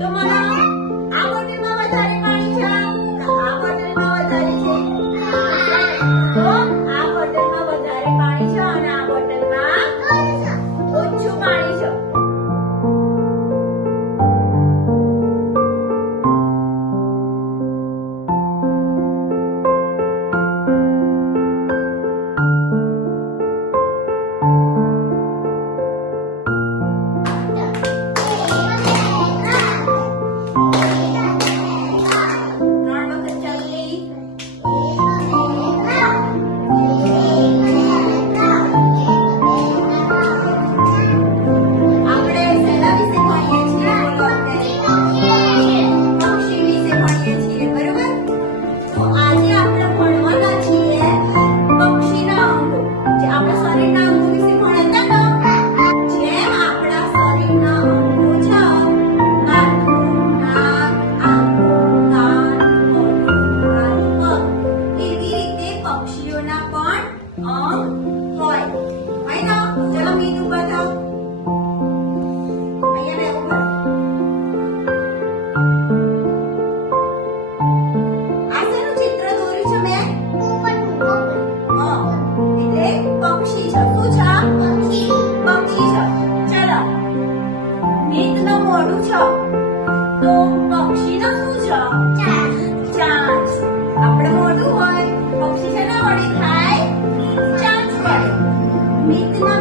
干嘛呢 કોનું છે તો પક્ષીનું શું છે ચાંચ ચાંચ આપણે મોઢું હોય પક્ષી છે ને વળી ખાય ચાંચ પડે મિતના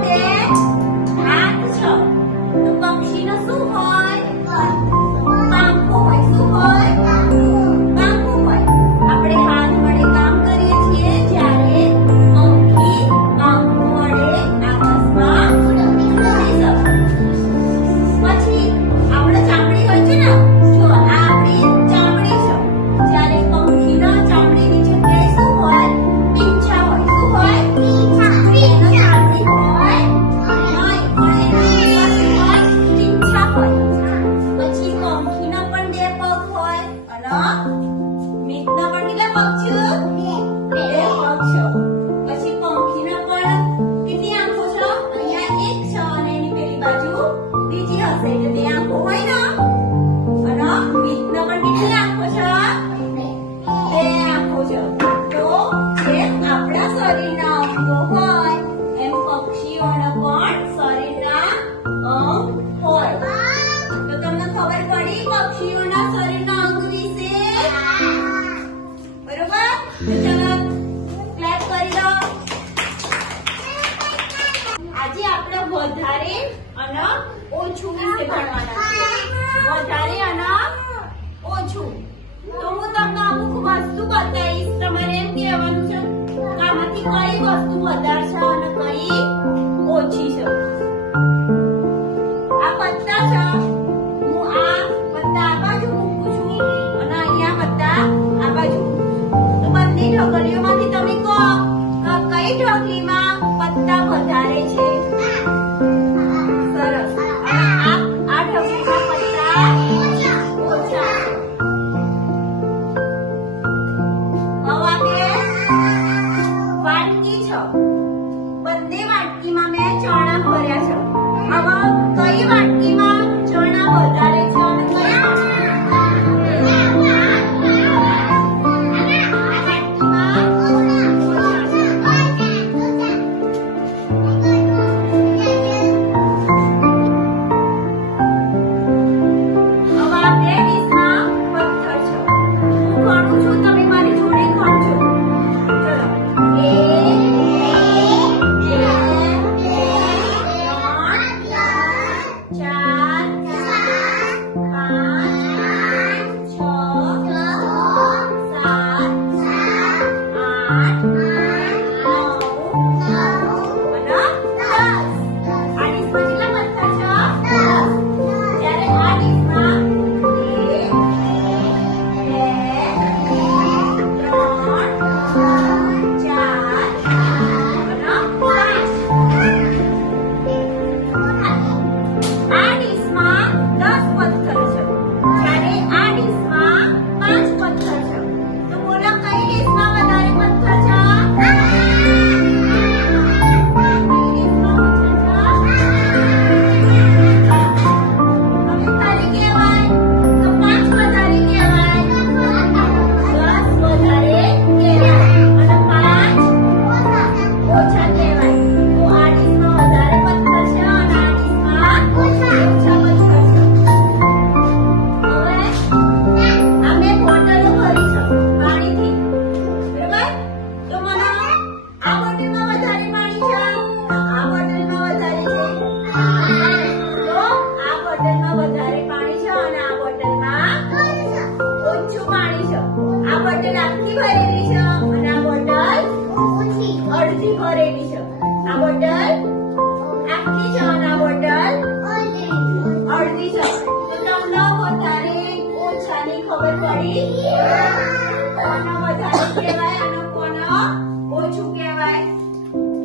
ભણવાના વધારે ઓછું. તો હું તમને અમુક વસ્તુ તમારે એમ કહેવાનું છે આમાંથી કઈ વસ્તુ વધારે છે ઓછી છે. આ પત્તા હું આ પત્તા આ અને અહીંયા પત્તા આ બાજુ. તો બંને ઢોકળીઓમાંથી તમે કહો કઈ ઢોકળી કોનો વધારે ઓછું કહેવાય?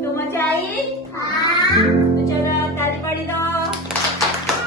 તો મજા આવી? હા. પાડી દો.